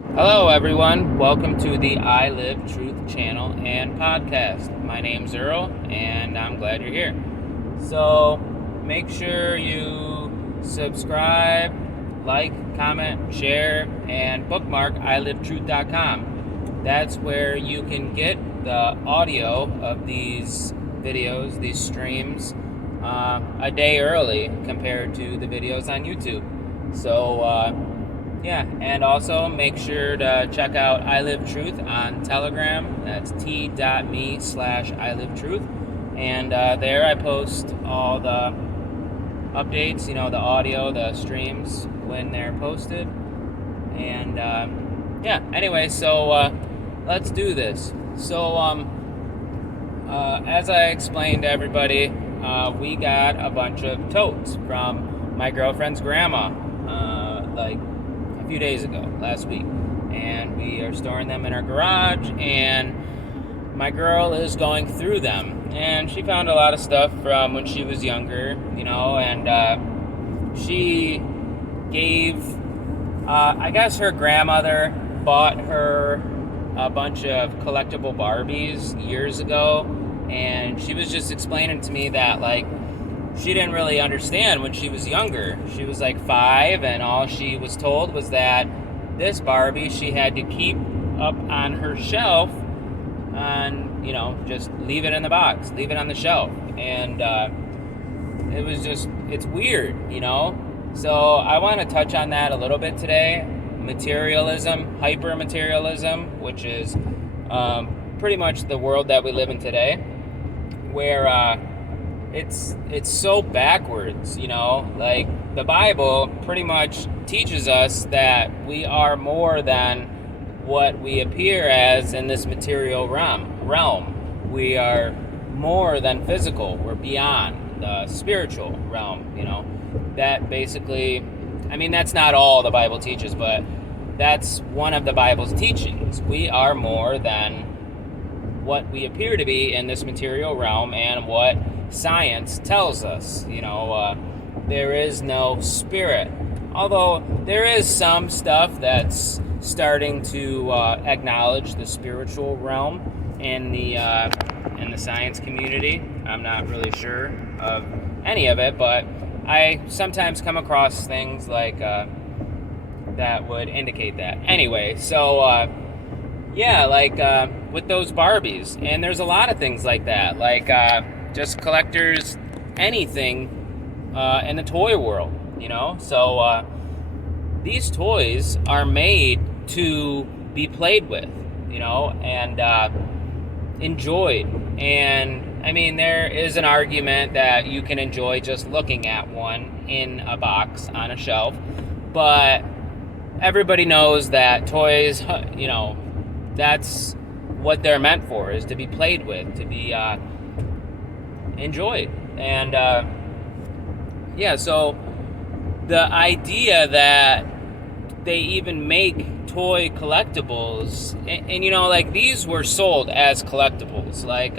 Hello, everyone. Welcome to the I Live Truth channel and podcast. My name's Earl, and I'm glad you're here. So, make sure you subscribe, like, comment, share, and bookmark ilivetruth.com. That's where you can get the audio of these videos, these streams, a day early compared to the videos on YouTube. So, and also make sure to check out I Live Truth on Telegram. That's t.me/ILiveTruth. And there I post all the updates, the audio, the streams when they're posted. And anyway, so let's do this. So, as I explained to everybody, we got a bunch of totes from my girlfriend's grandma, like a few days ago, last week, and we are storing them in our garage, and my girl is going through them, and she found a lot of stuff from when she was younger, and she gave, I guess her grandmother bought her a bunch of collectible Barbies years ago, and she was just explaining to me that, like, she didn't really understand when she was younger. She was like 5, and all she was told was that this Barbie she had to keep up on her shelf and, just leave it in the box, leave it on the shelf. And it's weird, So I want to touch on that a little bit today. Materialism, hyper-materialism, which is pretty much the world that we live in today, where it's so backwards, like the Bible pretty much teaches us that we are more than what we appear as in this material realm. We are more than physical. We're beyond the spiritual realm, that basically, that's not all the Bible teaches, but that's one of the Bible's teachings. We are more than what we appear to be in this material realm and what science tells us. There is no spirit, although there is some stuff that's starting to acknowledge the spiritual realm in the science community. I'm not really sure of any of it, but I sometimes come across things like that would indicate that. Anyway, so with those Barbies, and there's a lot of things like that, like just collectors, anything in the toy world, So these toys are made to be played with, and enjoyed. And there is an argument that you can enjoy just looking at one in a box on a shelf, but everybody knows that toys, that's what they're meant for, is to be played with, to be enjoyed. And so the idea that they even make toy collectibles, and like these were sold as collectibles, like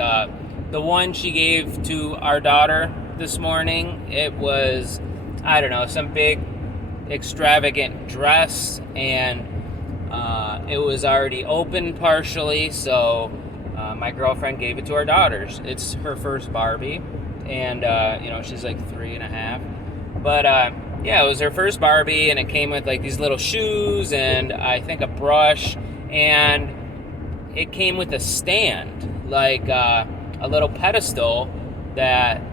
the one she gave to our daughter this morning, it was, I don't know, some big extravagant dress, and it was already open partially, so my girlfriend gave it to our daughters. It's her first Barbie, and she's like 3.5, but it was her first Barbie, and it came with like these little shoes and I think a brush, and it came with a stand, like a little pedestal that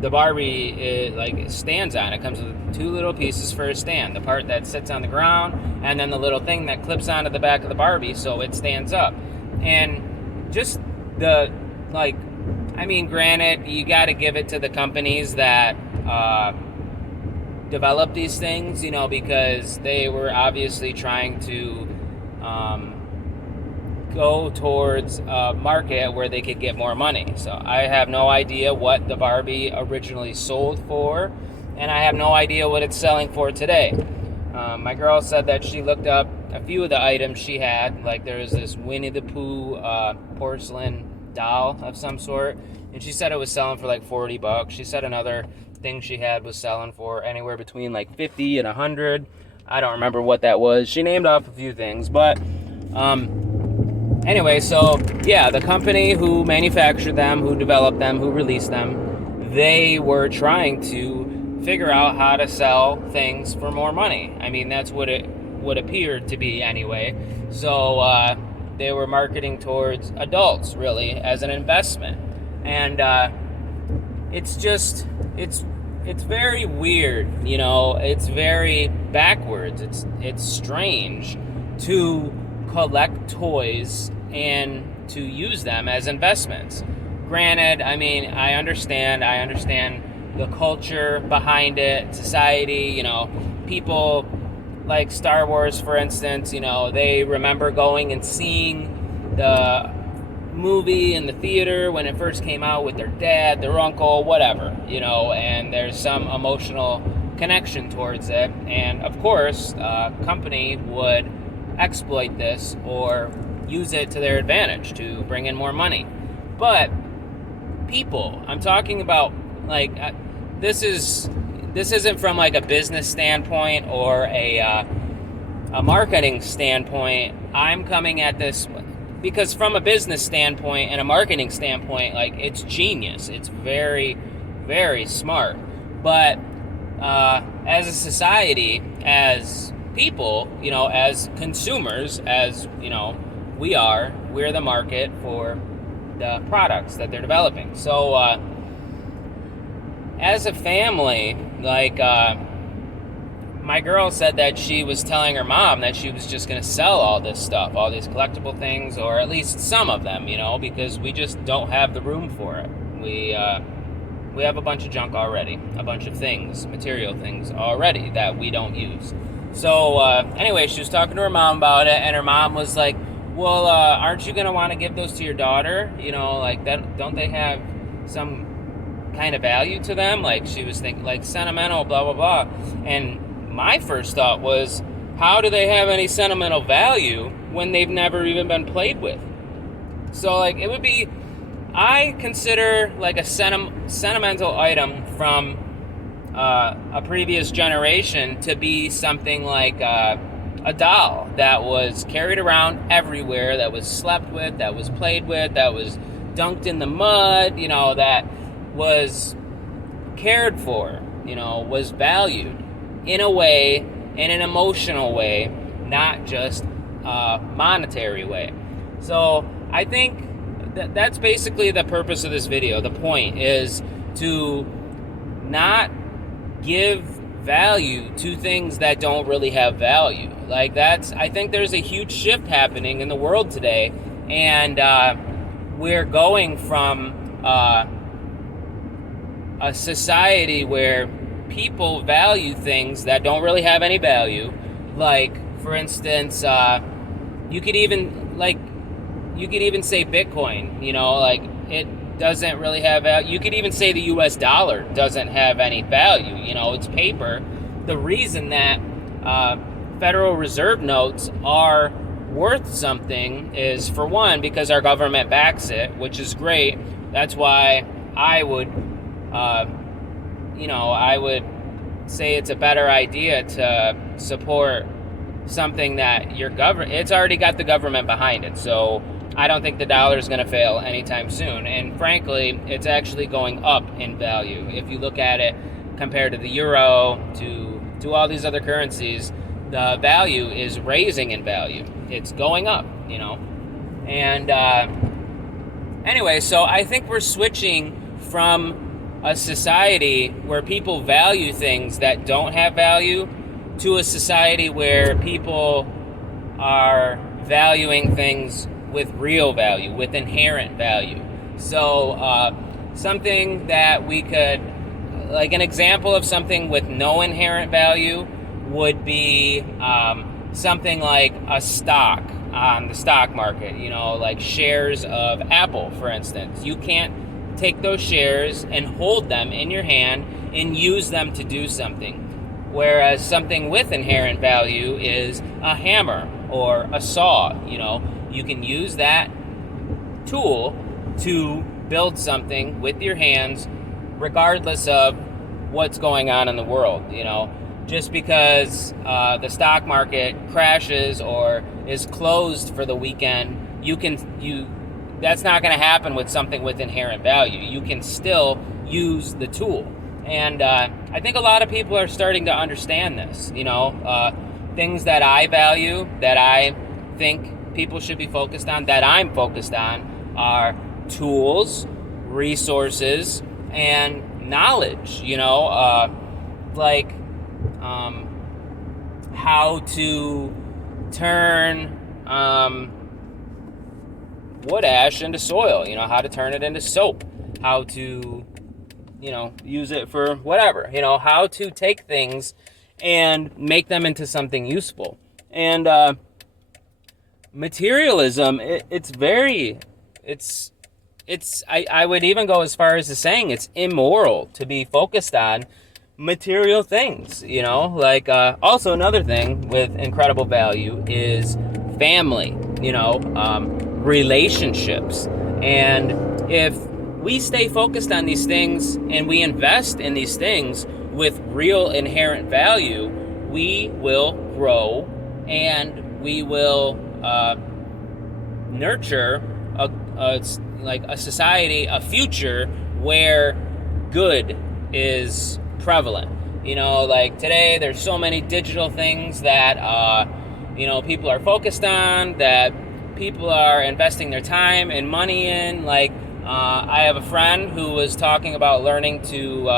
the Barbie stands on. It comes with 2 little pieces for a stand, the part that sits on the ground, and then the little thing that clips onto the back of the Barbie so it stands up. And just granted, you got to give it to the companies that develop these things, because they were obviously trying to go towards a market where they could get more money. So I have no idea what the Barbie originally sold for, and I have no idea what it's selling for today. My girl said that she looked up a few of the items she had, like there was this Winnie the Pooh porcelain doll of some sort, and she said it was selling for like $40. She said another thing she had was selling for anywhere between like $50 and $100. I don't remember what that was. She named off a few things, but anyway, so yeah, the company who manufactured them, who developed them, who released them, they were trying to figure out how to sell things for more money. I mean, that's what it would appear to be anyway. So they were marketing towards adults, really, as an investment. And it's very weird, you know, it's very backwards. It's strange to collect toys and to use them as investments. Granted, I mean, I understand the culture behind it, society, you know, people like Star Wars, for instance, you know, they remember going and seeing the movie in the theater when it first came out with their dad, their uncle, whatever, you know, and there's some emotional connection towards it. And of course, a company would exploit this or use it to their advantage to bring in more money. But people, I'm talking about, like, this isn't from like a business standpoint or a marketing standpoint. I'm coming at this because from a business standpoint and a marketing standpoint, like, it's genius. It's very, very smart. But as a society, as people, you know, as consumers, as, you know, we're the market for the products that they're developing. So as a family, like, my girl said that she was telling her mom that she was just going to sell all this stuff, all these collectible things, or at least some of them, you know, because we just don't have the room for it. We have a bunch of junk already, a bunch of things, material things already that we don't use. So anyway, she was talking to her mom about it, and her mom was like, well, aren't you going to want to give those to your daughter? You know, like, that, don't they have some kind of value to them? Like, she was thinking, like, sentimental, blah, blah, blah. And my first thought was, how do they have any sentimental value when they've never even been played with? So, like, it would be, I consider, like, a sentimental item from a previous generation to be something like a doll that was carried around everywhere, that was slept with, that was played with, that was dunked in the mud, you know, that was cared for, you know, was valued in a way, in an emotional way, not just a monetary way. So I think that's basically the purpose of this video. The point is to not give value to things that don't really have value. Like, I think there's a huge shift happening in the world today, and we're going from a society where people value things that don't really have any value. Like, for instance, you could even say Bitcoin, you know, like, it doesn't really have value. You could even say the US dollar doesn't have any value, you know, it's paper. The reason that Federal Reserve notes are worth something is, for one, because our government backs it, which is great. That's why I would say it's a better idea to support something that your government, it's already got the government behind it. So I don't think the dollar is going to fail anytime soon. And frankly, it's actually going up in value. If you look at it compared to the euro, to all these other currencies, the value is raising in value. It's going up, you know. And anyway, so I think we're switching from a society where people value things that don't have value to a society where people are valuing things with real value, with inherent value. So something that we could, like, an example of something with no inherent value would be something like a stock on the stock market, you know, like shares of Apple, for instance. You can't take those shares and hold them in your hand and use them to do something. Whereas something with inherent value is a hammer or a saw. You know, you can use that tool to build something with your hands, regardless of what's going on in the world, you know. just because the stock market crashes or is closed for the weekend, that's not going to happen with something with inherent value. You can still use the tool. And I think a lot of people are starting to understand this. Things that I value, that I think people should be focused on, that I'm focused on, are tools, resources, and knowledge. Like how to turn wood ash into soil, how to turn it into soap, how to use it for whatever, how to take things and make them into something useful. And materialism, I would even go as far as to saying it's immoral to be focused on material things, like also another thing with incredible value is family, relationships. And if we stay focused on these things and we invest in these things with real inherent value, we will grow and we will nurture a society, a future where good is prevalent. Like today there's so many digital things that people are focused on, that people are investing their time and money in. I have a friend who was talking about learning to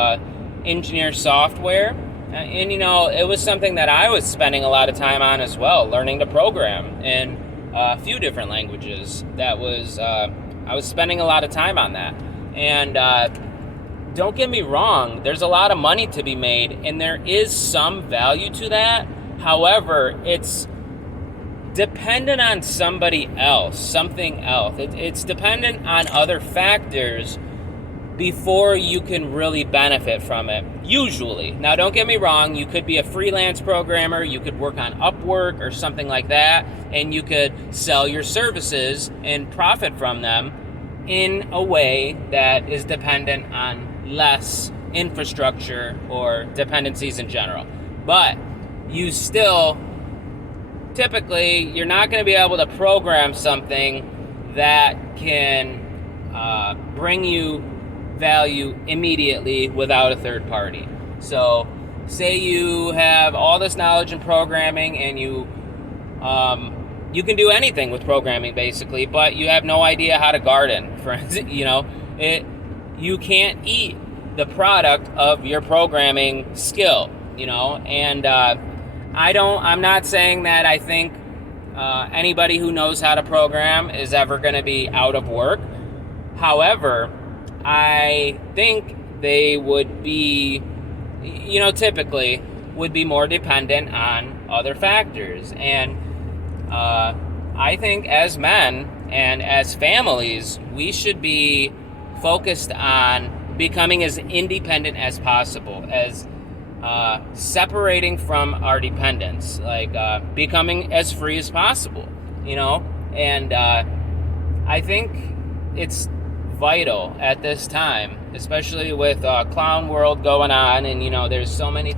engineer software, and it was something that I was spending a lot of time on as well, learning to program in a few different languages. I was spending a lot of time on that. And don't get me wrong, there's a lot of money to be made, and there is some value to that. However, it's dependent on somebody else, something else. It's dependent on other factors before you can really benefit from it, usually. Now, don't get me wrong, you could be a freelance programmer, you could work on Upwork or something like that, and you could sell your services and profit from them in a way that is dependent on less infrastructure or dependencies in general. But you still, typically, you're not going to be able to program something that can bring you value immediately without a third party. So say you have all this knowledge in programming and you can do anything with programming basically, but you have no idea how to garden, for instance. You can't eat the product of your programming skill, and I'm not saying that I think anybody who knows how to program is ever going to be out of work. However, I think they would be, typically would be more dependent on other factors. And I think as men and as families, we should be focused on becoming as independent as possible, as separating from our dependence, becoming as free as possible, and I think it's vital at this time, especially with clown world going on, and there's so many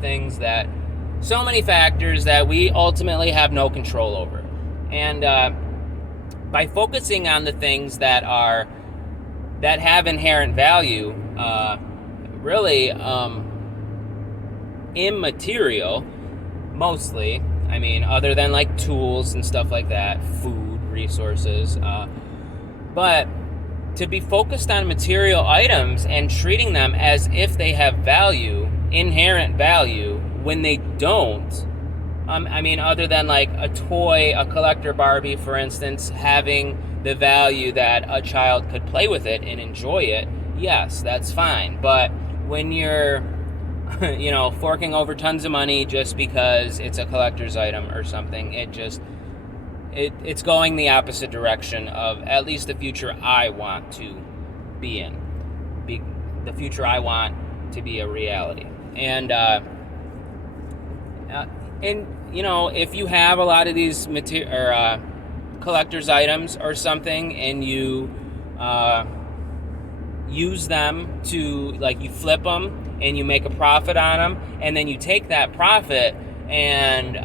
factors that we ultimately have no control over. And by focusing on the things that have inherent value, really immaterial, mostly, other than like tools and stuff like that, food, resources, but to be focused on material items and treating them as if they have value, inherent value, when they don't. Other than like a toy, a collector Barbie, for instance, having the value that a child could play with it and enjoy it, yes, that's fine. But when you're, forking over tons of money just because it's a collector's item or something, it's going the opposite direction of at least the future I want to be in, the future I want to be a reality. And if you have a lot of these collector's items or something, and you use them to, you flip them and you make a profit on them, and then you take that profit and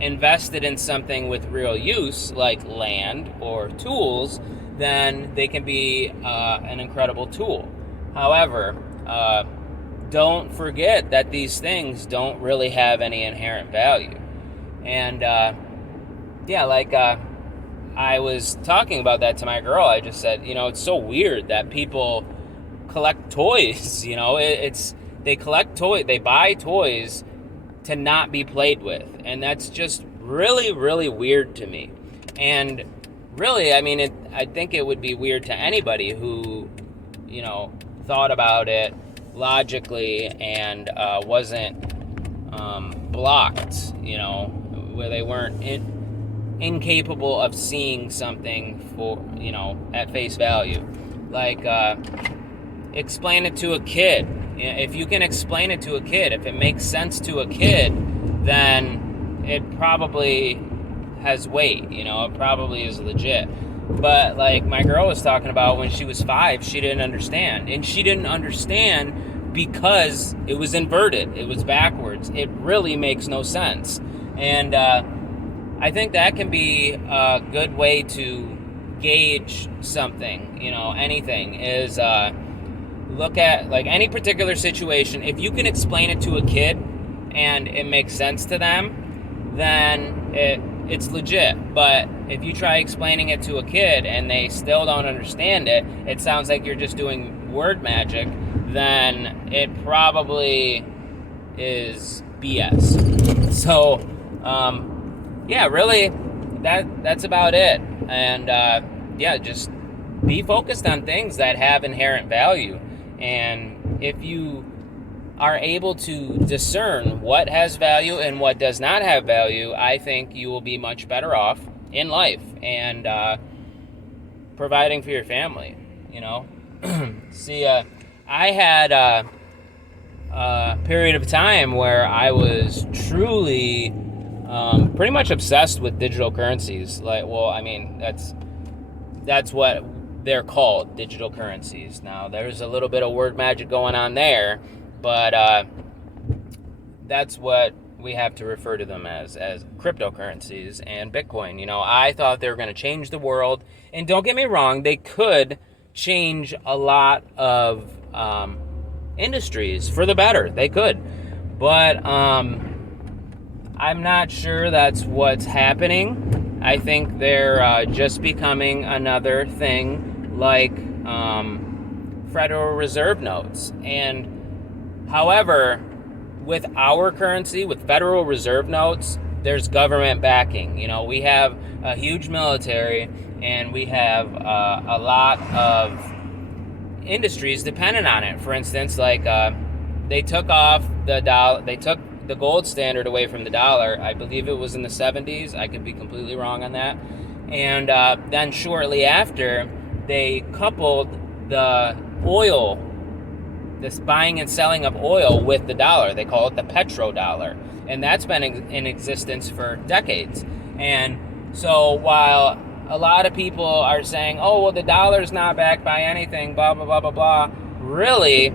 invest it in something with real use, like land or tools, then they can be an incredible tool. However, don't forget that these things don't really have any inherent value. And I was talking about that to my girl. I just said, it's so weird that people collect toys. They collect toys, they buy toys to not be played with, and that's just really, really weird to me. And really, I think it would be weird to anybody who, thought about it logically and wasn't blocked, where they weren't incapable of seeing something for, at face value. Like, explain it to a kid. If you can explain it to a kid, if it makes sense to a kid, then it probably has weight, it probably is legit. But like my girl was talking about, when she was 5, she didn't understand. And she didn't understand because it was inverted. It was backwards. It really makes no sense. And I think that can be a good way to gauge something, anything, is look at like any particular situation. If you can explain it to a kid and it makes sense to them, then it's legit. But if you try explaining it to a kid and they still don't understand it, it sounds like you're just doing word magic, then it probably is BS. So, really, that's about it. And, just be focused on things that have inherent value. And if you are able to discern what has value and what does not have value, I think you will be much better off in life and providing for your family, See, I had a period of time where I was truly pretty much obsessed with digital currencies. That's what they're called, digital currencies. Now, there's a little bit of word magic going on there, but that's what we have to refer to them as cryptocurrencies and Bitcoin. I thought they were going to change the world, and don't get me wrong, they could change a lot of industries for the better. They could, but I'm not sure that's what's happening. I think they're just becoming another thing like Federal Reserve notes. And however, with our currency, with Federal Reserve notes, there's government backing. We have a huge military, and we have a lot of industries dependent on it. For instance, they took off the dollar. They took the gold standard away from the dollar. I believe it was in the 70s. I could be completely wrong on that. And then shortly after, they coupled the oil, this buying and selling of oil, with the dollar. They call it the petrodollar. And that's been in existence for decades. And so while a lot of people are saying, oh, well, the dollar's not backed by anything, blah, blah, blah, blah, blah, really,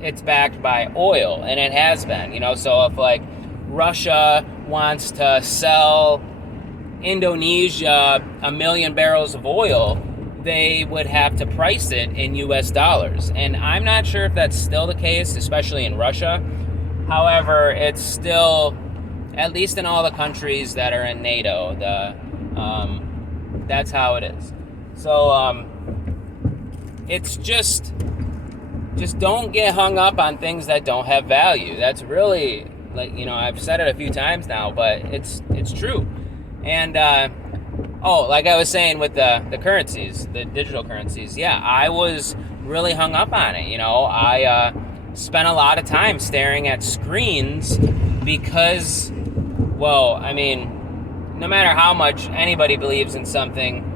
it's backed by oil, and it has been. So if Russia wants to sell Indonesia 1 million barrels of oil, they would have to price it in US dollars. And I'm not sure if that's still the case, especially in Russia. However, it's still, at least in all the countries that are in NATO, that's how it is. So it's just don't get hung up on things that don't have value. That's really, I've said it a few times now, but it's true. And like I was saying with the currencies, the digital currencies, I was really hung up on it. I spent a lot of time staring at screens because, no matter how much anybody believes in something,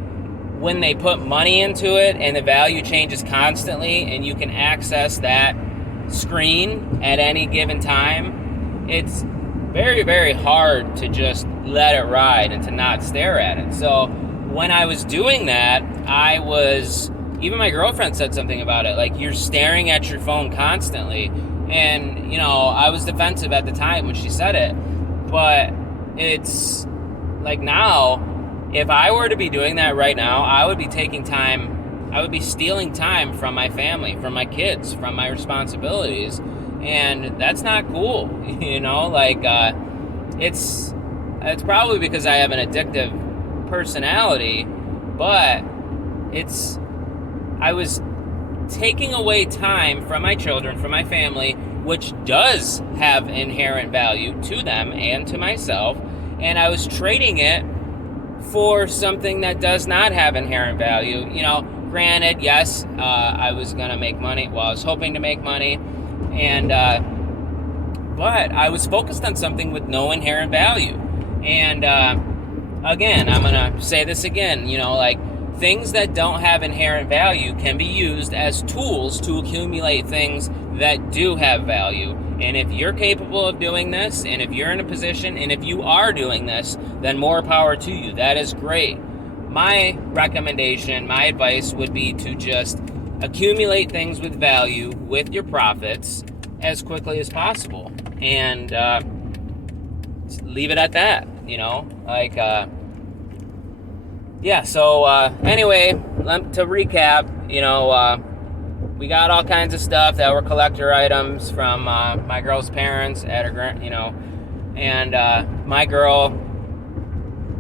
when they put money into it and the value changes constantly and you can access that screen at any given time, it's very, very hard to just let it ride and to not stare at it. So when I was doing that, even my girlfriend said something about it, you're staring at your phone constantly. And, I was defensive at the time when she said it. But it's like now, if I were to be doing that right now, I would be stealing time from my family, from my kids, from my responsibilities. And that's not cool, it's probably because I have an addictive personality, but I was taking away time from my children, from my family, which does have inherent value to them and to myself, and I was trading it for something that does not have inherent value. Granted, yes, I was going to make money. Well, I was hoping to make money, and but I was focused on something with no inherent value. And again, I'm going to say this again, things that don't have inherent value can be used as tools to accumulate things that do have value. And if you're capable of doing this, and if you're in a position, and if you are doing this, then more power to you. That is great. My recommendation, my advice would be to just accumulate things with value with your profits as quickly as possible. And leave it at that, So anyway, to recap, we got all kinds of stuff that were collector items from my girl's parents at her, and my girl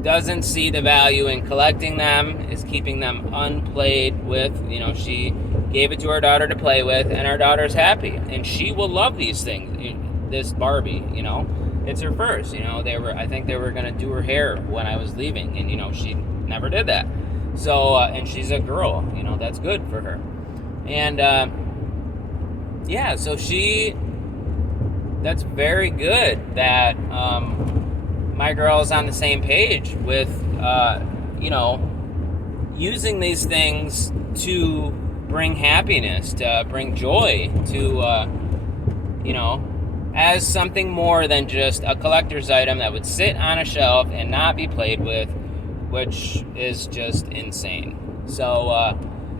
doesn't see the value in collecting them, is keeping them unplayed with. She gave it to her daughter to play with, and our daughter's happy, and she will love these things. This Barbie, it's her first. I think they were gonna do her hair when I was leaving, and she never did that. So and she's a girl, that's good for her. And so that's very good that my girl's on the same page with using these things to bring happiness, to bring joy, to as something more than just a collector's item that would sit on a shelf and not be played with, which is just insane. So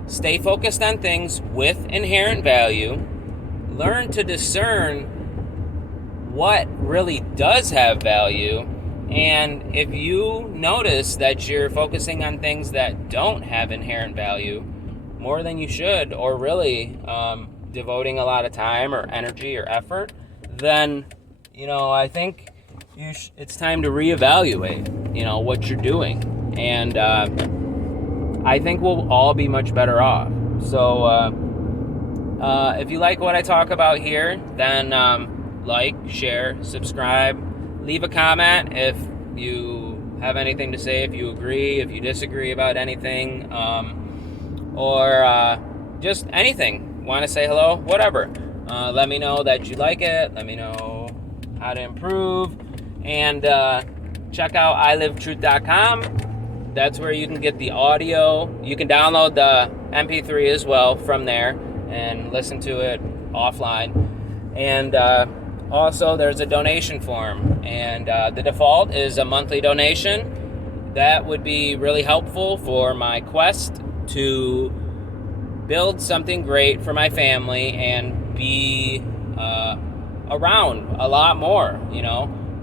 stay focused on things with inherent value. Learn to discern what really does have value. And if you notice that you're focusing on things that don't have inherent value more than you should, or really devoting a lot of time or energy or effort, then, I think it's time to reevaluate, what you're doing. And I think we'll all be much better off. So if you like what I talk about here, then like, share, subscribe, leave a comment if you have anything to say, if you agree, if you disagree about anything, or just anything. Want to say hello? Whatever. Let me know that you like it. Let me know how to improve. And check out ilivetruth.com. That's where you can get the audio. You can download the MP3 as well from there and listen to it offline. And also, there's a donation form. And the default is a monthly donation. That would be really helpful for my quest to build something great for my family and be around a lot more,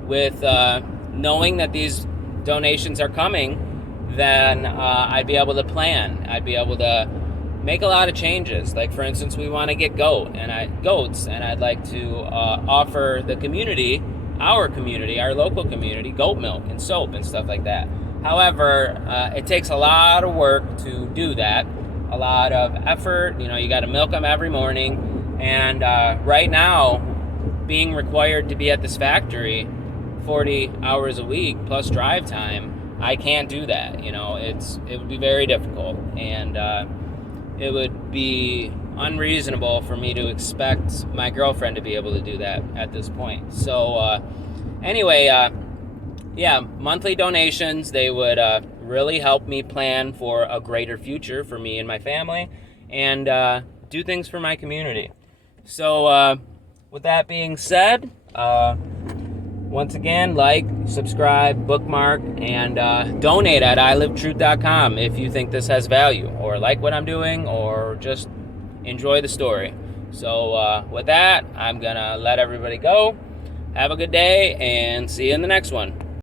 with knowing that these donations are coming, then I'd be able to plan. I'd be able to make a lot of changes. Like, for instance, we want to get goats, and I'd like to offer the community, our local community, goat milk and soap and stuff like that. However, it takes a lot of work to do that, a lot of effort. You got to milk them every morning. And right now, being required to be at this factory 40 hours a week plus drive time, I can't do that. It would be very difficult, and it would be unreasonable for me to expect my girlfriend to be able to do that at this point. So anyway, monthly donations, they would really help me plan for a greater future for me and my family, and do things for my community. So with that being said, once again, like, subscribe, bookmark, and donate at ilivetruth.com if you think this has value, or like what I'm doing, or just enjoy the story. So with that, I'm going to let everybody go. Have a good day, and see you in the next one.